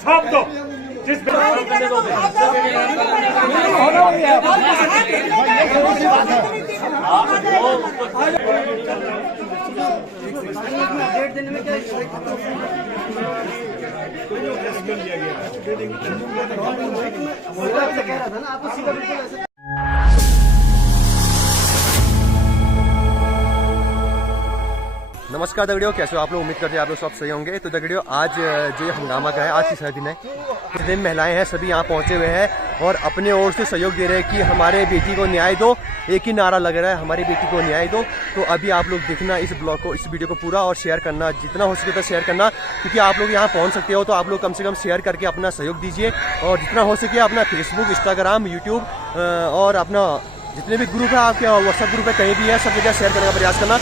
सौंप दो। जिस नमस्कार दगड़ियों, कैसे हो आप लोग? उम्मीद करते हैं आप लोग सब सही होंगे। तो दगड़ियों, आज जो ये हंगामा का है, आज तीसरा दिन है। जितने महिलाएं हैं सभी यहाँ पहुँचे हुए हैं और अपने ओर से सहयोग दे रहे हैं कि हमारे बेटी को न्याय दो। एक ही नारा लग रहा है, हमारी बेटी को न्याय दो। तो अभी आप लोग देखना इस ब्लॉग को, इस वीडियो को पूरा, और शेयर करना, जितना हो सके तो शेयर करना, क्योंकि आप लोग यहाँ पहुँच सकते हो। तो आप लोग कम से कम शेयर करके अपना सहयोग दीजिए, और जितना हो सके अपना फेसबुक, इंस्टाग्राम, यूट्यूब और अपना जितने भी ग्रुप है, आपके व्हाट्सएप ग्रुप है, कहीं भी है, सब जगह शेयर करने का प्रयास करना।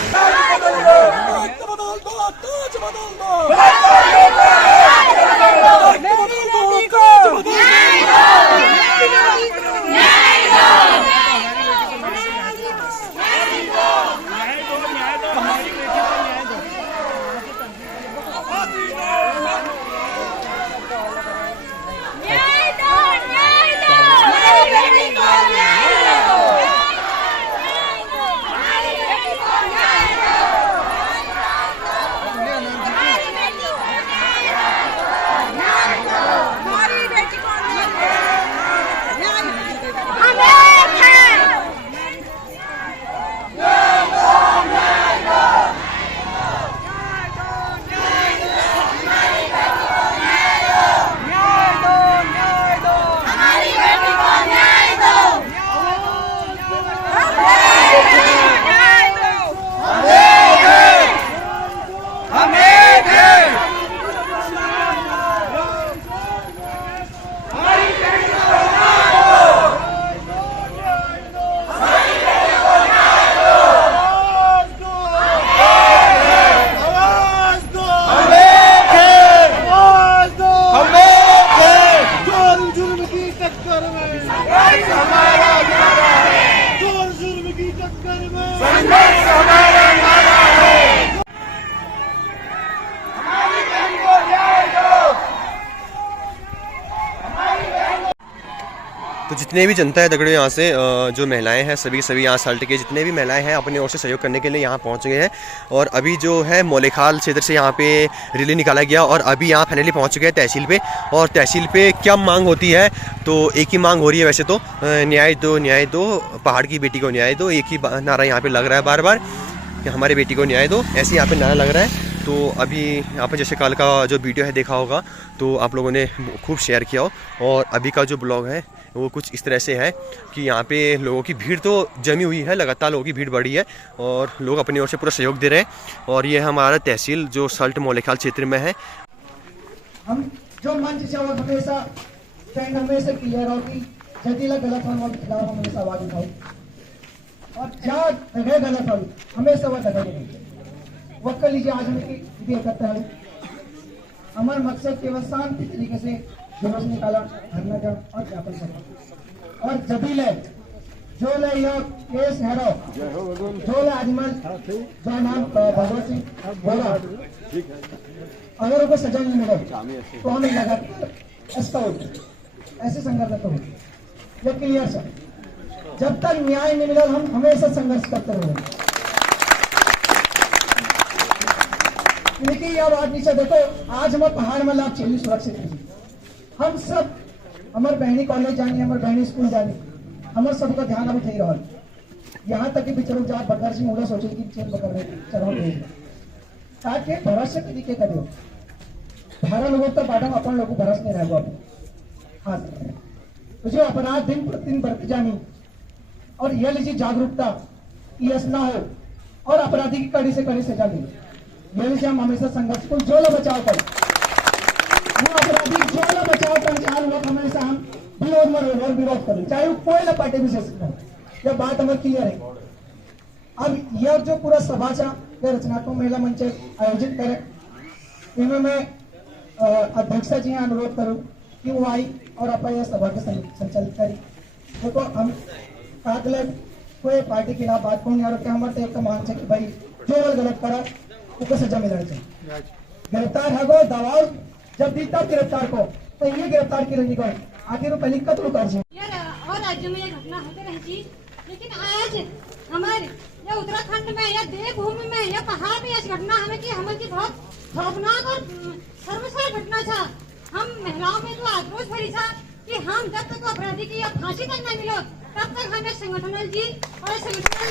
तो जितने भी जनता है दगड़ियों, यहाँ से जो महिलाएं हैं सभी यहाँ सल्ट के जितने भी महिलाएं हैं अपनी ओर से सहयोग करने के लिए यहाँ पहुँच गए हैं। और अभी जो है मोलेखाल क्षेत्र से यहाँ पे रैली निकाला गया, और अभी यहाँ फाइनली पहुँच चुके हैं तहसील पे। और तहसील पे क्या मांग होती है, तो एक ही मांग हो रही है वैसे तो, न्याय दो, पहाड़ की बेटी को न्याय दो। एक ही नारा यहाँ पे लग रहा है बार बार कि हमारी बेटी को न्याय दो, ऐसे यहाँ पे नारा लग रहा है। तो अभी यहाँ पे जैसे कल का जो वीडियो है देखा होगा, तो आप लोगों ने खूब शेयर किया हो। और अभी का जो ब्लॉग है वो कुछ इस तरह से है कि यहाँ पे लोगों की भीड़ तो जमी हुई है, लगातार लोगों की भीड़ बढ़ी है और लोग अपनी ओर से पूरा सहयोग दे रहे हैं। और ये हमारा तहसील जो सल्ट मोलेखाल क्षेत्र में है। हम जो मंच से हमेशा स्टैंड हमेशा क्लियर हो कि जदीला गलत होने के खिलाफ हमेशा आवाज उठाओ, और जहाँ जगह गलत हो हमेशा वह जगह वक्ल लीजिए। आज हम विधि करते हैं, हमारा मकसद केवल शांति तरीके से जुलूस निकाला, धरना का और ज्ञापन करना। और जबी ले जो ले यो केस हेरो जो ले अजमल जो नाम भगवत सिंह बोला, अगर उनको सजा नहीं मिले तो हमें लगा ऐसे संघर्ष तो ये क्लियर सर। जब तक न्याय नहीं मिला हम हमेशा संघर्ष करते रहेंगे। लेकिन यह बात नीचे देखो, आज हम पहाड़ में लाभ चाहिए सुरक्षित है। हम सब हमारे बहनी कॉलेज जानी, हमारे बहनी स्कूल जानी, हमारे सबका ध्यान अब उठे रहा। यहाँ तक कि बिचरो जा बकर सिंह मुला सोचे कि चेन पकड़ रहे चलो ताकि भरोसे तरीके कर दो धारा लोगों तक बाटम अपन लोगों भरोस नहीं रहेगा। हाँ, तो जो अपराध दिन प्रतिदिन बढ़ती जानी, और यह लीजिए जागरूकता यस ना हो और अपराधी की कड़ी से कड़ी सजा दी। यह लीजिए हम हमेशा संघर्ष को जो लो बचाव कर, वो अपराधी जो लो बचाव कर चार लोग हमेशा हम विरोध करें, चाहे वो कोई ना पार्टी विशेष हो। यह बात हमें क्लियर है। अब यह जो पूरा सभा रचनात्मक महिला मंच आयोजित करे, इनमें मैं अध्यक्षा जी अनुरोध करूं कि वो आई और आप यह सभा के संचालित करी। देखो हम कोई पार्टी के खिलाफ बात को नहीं आ रहा, हमारे तो मान से कि भाई जो गलत करा उसको सजा मिलना चाहिए। गिरफ्तार है वो दबाव जब दी तब गिरफ्तार को तो ये गिरफ्तार केलं नाही कोण आखिर पहली कत्ल करছে यार और राज्यों में ये घटना होते रहती, लेकिन आज हमारे या उत्तराखंड में या देवभूमि में या पहाड़ में ऐसी घटना हमें की हमें की बहुत खौफनाक और शर्मसार घटना था। हम महिलाओं में तो आक्रोश भरी था कि हम जब तक अपराधी की या फांसी तक नहीं मिलो तब तक हमें संगठन जी और संगठन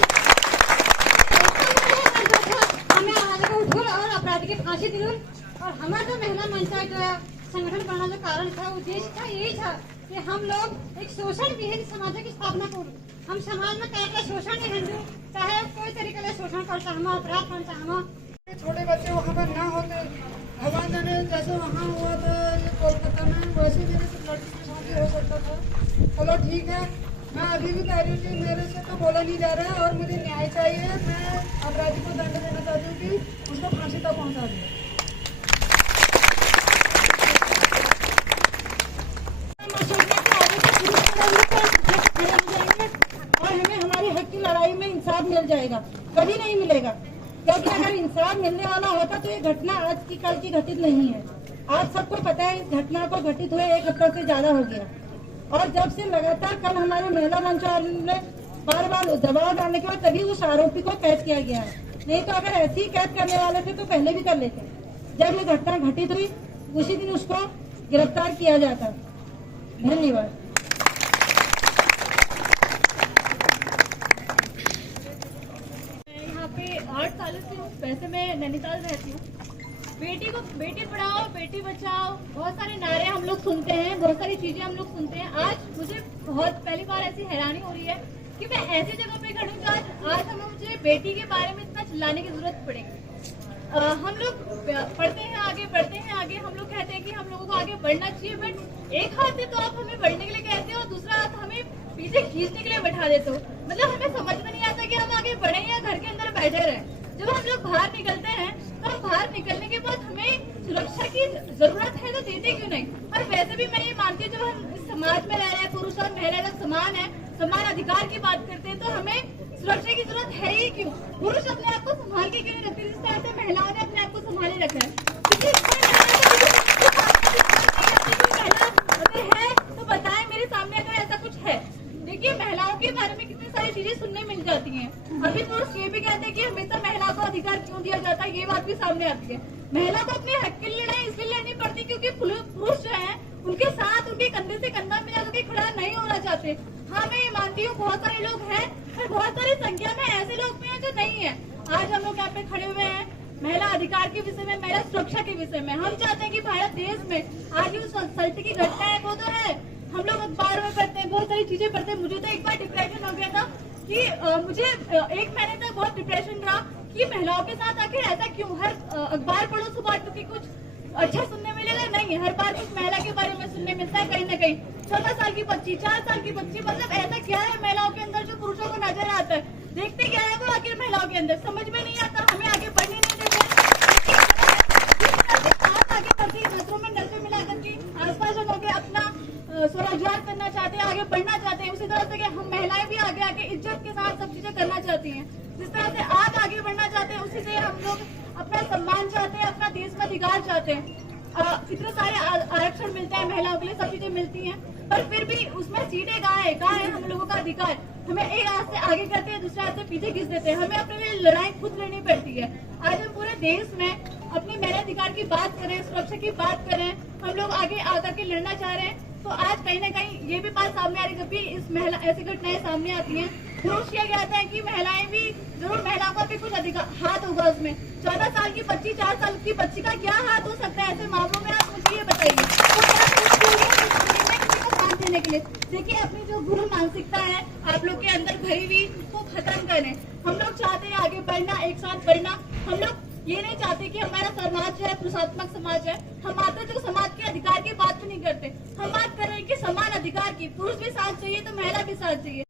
हमें आवाज को उठो और अपराधी की फांसी दिलून। और हमारा जो महिला मंच जो संगठन करना जो कारण था उद्देश्य था यही था कि हम लोग एक शोषण विहीन समाज की स्थापना करूँ। हम समाज में क्या शोषण नहीं हिंदू चाहे कोई तरीके से शोषण करता हम अपराध करता हम छोटे बच्चे वहाँ पर ना होते, भगवान जाने जैसे वहाँ हुआ था ये कोलकाता में वैसे मेरे से लड़की की शादी हो सकता था। चलो ठीक है, मैं अभी भी कह रही हूँ कि मेरे से तो बोला नहीं जा रहा है और मुझे न्याय चाहिए। मैं अपराधी को दंड देना चाहती हूँ कि उसको फांसी तक पहुँचा दिया। और हमें हमारे हक की लड़ाई में इंसाफ मिल जाएगा, कभी नहीं मिलेगा। क्योंकि अगर इंसाफ मिलने वाला होता तो ये घटना आज की कल की घटित नहीं है। आज सबको पता है इस घटना को घटित हुए 1 हफ्ता से ज्यादा हो गया और जब से लगातार कल हमारे महिला मंच ने बार बार दबाव डालने के बाद तभी उस आरोपी को कैद किया गया है। नहीं तो अगर ऐसे ही कैद करने वाले थे तो पहले भी कर लेते। जब ये घटना घटित हुई उसी दिन उसको गिरफ्तार किया जाता। धन्यवाद। यहाँ पे 8 सालों से हूँ। वैसे मैं नैनीताल रहती हूँ। बेटी पढ़ाओ बेटी बचाओ बहुत सारे नारे हम लोग सुनते हैं, बहुत सारी चीजें हम लोग सुनते हैं। आज मुझे बहुत पहली बार ऐसी हैरानी हो रही है कि मैं ऐसी जगह पे खड़ी हूँ आज हमें मुझे बेटी के बारे में इतना चिल्लाने की जरूरत पड़ेगी। हम लोग पढ़ते हैं आगे हम लोग कहते हैं कि हम लोगों को आगे बढ़ना चाहिए, बट एक हाथ से तो आप हमें बढ़ने के लिए कहते हो और दूसरा हाथ हमें पीछे खींचने के लिए बैठा देते हो। मतलब हमें समझ में नहीं आता कि हम आगे बढ़े या घर के अंदर बैठे रहे। जब हम लोग बाहर निकलते हैं तो हम बाहर निकलने के बाद हमें सुरक्षा की जरूरत है तो देते क्यों नहीं। और वैसे भी मैं ये मानती हूँ जो हम इस समाज में रह रहे हैं पुरुष और महिला का समान है, समान अधिकार की बात करते हैं तो हमें सुरक्षा की जरूरत है ही क्यों। पुरुष अपने आप को संभाल के क्यों नहीं रखते जिस तरह से महिलाओं ने अपने आप को संभाले रखा है। अगर है तो बताएं मेरे सामने अगर ऐसा कुछ है। देखिए महिलाओं के बारे में कितनी सारी चीजें सुनने मिल जाती हैं। अभी पुरुष ये भी कहते हैं कि हमेशा महिला को अधिकार क्यों दिया जाता है, ये बात भी सामने आती है। महिला को अपने हक के लिए लड़ाई इसलिए लड़नी पड़ती क्योंकि पुरुष जो है उनके साथ उनके कंधे से कंधा मिला करके खड़ा नहीं होना चाहते। हाँ मैं ये मानती हूँ बहुत सारे लोग हैं और बहुत सारी संख्या में ऐसे लोग भी हैं जो नहीं है। आज हम लोग यहाँ पे खड़े हुए हैं महिला अधिकार के विषय में, महिला सुरक्षा के विषय में। हम चाहते हैं कि भारत देश में आज जो सल्ट की घटना है वो तो है, हम लोग अखबार में पढ़ते हैं, बहुत सारी चीजें पढ़ते हैं। मुझे तो एक बार डिप्रेशन हो गया था कि मुझे 1 महीने तक बहुत डिप्रेशन रहा कि महिलाओं के साथ आखिर ऐसा क्यों। हर अखबार पढ़ो सुबह क्योंकि कुछ अच्छा सुनने मिलेगा नहीं, हर बार कुछ महिला के बारे में सुनने मिलता है कहीं न कहीं। 14 साल की बच्ची, 4 साल की बच्ची, मतलब ऐसा क्या है महिलाओं के अंदर जो पुरुषों को नजर आता है। देखते क्या है वो आखिर महिलाओं के अंदर समझ में नहीं आता, हमें आगे बढ़ने नहीं देते। आगे बढ़ती नजरों में नजर मिला करके आसपास जो लोग अपना स्वरोजगार करना चाहते हैं, आगे बढ़ना चाहते हैं, उसी तरह से हम महिलाएं भी आगे आके इज्जत के साथ सब चीजें करना चाहती हैं। जिस तरह से आप आगे बढ़ना चाहते हैं उसी से हम लोग अपना सम्मान चाहते हैं, अपना देश में अधिकार चाहते हैं। इतने सारे आरक्षण मिलते हैं महिलाओं के लिए, सब चीजें मिलती हैं, पर फिर भी उसमें सीटें कहाँ है हम लोगों का अधिकार। हमें एक हाथ से आगे करते हैं, दूसरे हाथ से पीछे खींच देते हैं। हमें अपने लिए लड़ाई खुद लड़नी पड़ती है। आज हम पूरे देश में अपनी महिला अधिकार की बात करें, सुरक्षा की बात करें, हम लोग आगे आकर के लड़ना चाह रहे हैं। तो आज कहीं न कहीं ये भी बात सामने आ रही है जब भी इस महिला ऐसी घटनाएं सामने आती हैं। पुरुष किया कहते हैं कि महिलाएं भी जरूर, महिलाओं का भी कुछ अधिकार हाथ होगा उसमें। 14 साल की बच्ची, 4 साल की बच्ची का क्या हाथ हो सकता है ऐसे मामलों में, आप मुझे ये बताइए। देने के लिए देखिए अपनी जो गुरु मानसिकता है आप लोग के अंदर भरी हुई वो खत्म करें। हम लोग चाहते हैं आगे बढ़ना, एक साथ बढ़ना। हम लोग ये नहीं चाहते कि हमारा समाज जो है पुरुषात्मक समाज है। हम मात्र जो समाज के अधिकार की बात नहीं करते, हम बात कर रहे हैं कि समान अधिकार की। पुरुष भी साथ चाहिए तो महिला भी साथ चाहिए।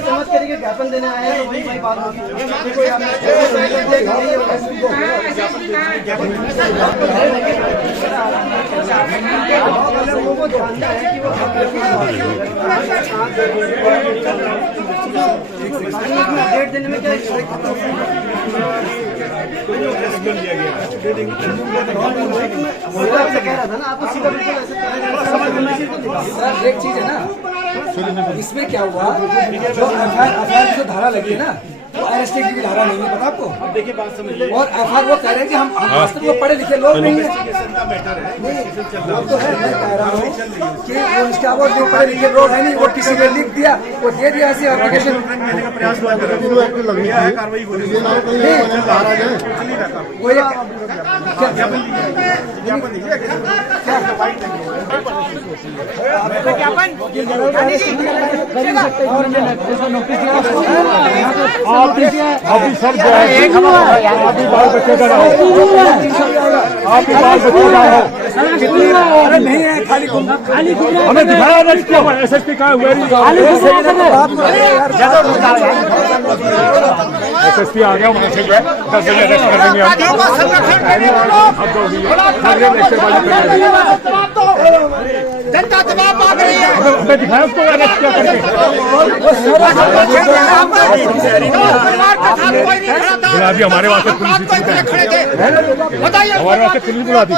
समझ के ज्ञापन देने आए हैं वही बात होगी। लोगों को जानना है कि वो डेढ़ दिन में क्या एक चीज है ना, इसमें क्या हुआ, जो एफआईआर जो धारा लगी है ना, वो अरेस्टिंग की धारा नहीं है, पता आपको। अब देखिए बात समझिए, और एफआईआर वो कह रहे हैं कि हम वास्तव में पढ़े लिखे लोग नहीं है। वो तो है, मैं कह रहा हूँ कि वो इसका वो जो पढ़े लिखे लोग है नहीं, वो किसी ने लिख दिया, वो दे दिया ऐसी एप्लीकेशन। वो अभी सब जो है अभी बाल बच्चे का रहो, आप ही बाल बच्चे का रहो। अरे नहीं है, खाली हमें दिखाया SSP का SSP आ गया, वहाँ से जो है 10 बजे अरेस्ट कर देंगे हम। जनता दबाव मांग रही है, हमें दिखाया उसको अरेस्ट किया करके। बुला दी हमारे वास्ते पुलिस, हमारे वास्ते पुलिस बुला दी।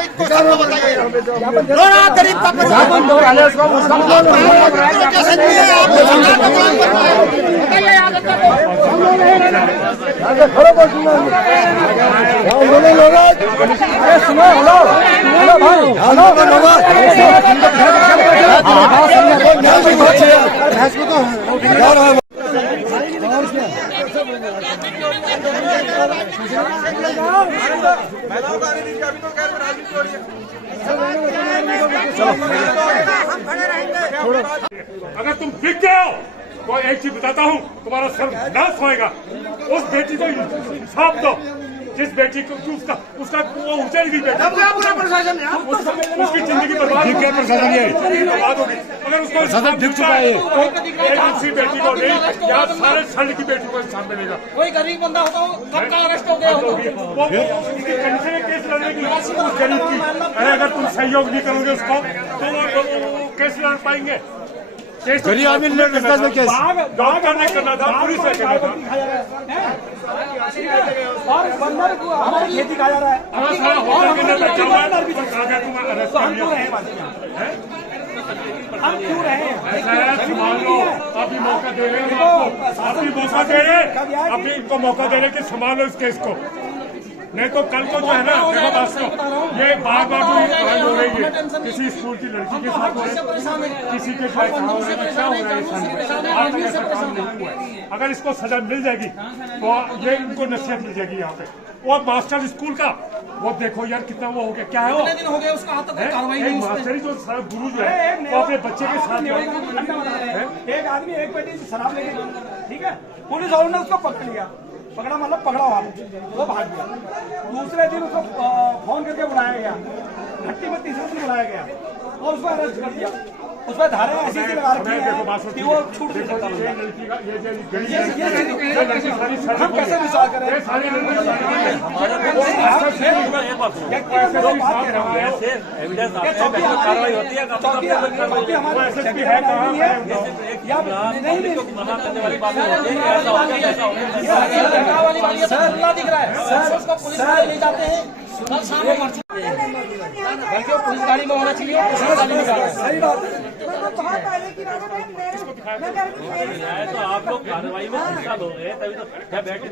सुनो, हेलो हेलो भाई, हेलो अगर तुम बिक गए हो तो एक चीज बताता हूँ, तुम्हारा सर्वनाश होएगा। उस बेटी को इंसाफ दो, जिस बेटी को उसका वो उचल गई बेटी, उसकी जिंदगी बर्बाद होगी, बर्बाद होगी। अगर उसको इंसाफ दिख चुका है, एक दूसरी बेटी को नहीं, या सारे शल्य की बेटी को इंसाफ मिलेगा। कोई गरीब बंदा होता हो कब का अरेस्ट हो गया होता, वो उसकी कंसे में केस लड़ेगी उस गरीब की। अरे अगर तुम सहयोग नहीं करोगे उसको तो वो केस लड़ पाएंगे। गरीब आदमी में केस डॉक्टर ने करना था, पुलिस ने करना था। और बंदर को हमारी खेती खा जा रहा है। अगर सारा होटल के अंदर बैठा हुआ है तो कागज तुम अरेस्ट कर लिया। हम क्यों रहे हैं? संभाल लो, अभी मौका दे रहे हैं आपको, अभी मौका दे रहे, अभी इनको मौका दे रहे कि संभालो इस केस को। नहीं तो कल को जो है ना, देखो बात को, ये बार बार जो लड़ाई हो रही है, किसी स्कूल की लड़की के साथ हो रही है, किसी के साथ हो रहा है, क्या हो रहा है, आज तक ऐसा काम नहीं हुआ है। अगर इसको सजा मिल जाएगी तो ये इनको नसीहत मिल जाएगी यहाँ पे। वो मास्टर स्कूल का वो देखो यार कितना वो हो गया, क्या है वो दिन हो गए उसका हाथ तक कार्रवाई एक मास्टरी जो गुरु जो है वो अपने बच्चे के साथ एक आदमी एक पेटी शराब लेके, ठीक है, पुलिस वालों ने उसको पकड़ लिया, पकड़ा मतलब पकड़ा हुआ, वो भाग गया। दूसरे दिन उसको फोन करके बुलाया गया, घट्टी में तीसरे दिन बुलाया गया और उसको अरेस्ट कर दिया। उस पर धारा ऐसी लगा रखी है कि वो छूट नहीं सकता। हम कैसे विश्वास करें? कार्रवाई होती है, दिख रहा है सर, उसको पुलिस वाले ले जाते हैं, बल्कि पुलिस गाड़ी में होना चाहिए, पुलिस गाड़ी में जाना है। सही बात है। तो आप लोग कार्रवाई में हिस्सा लोगे तभी तो क्या बैठ के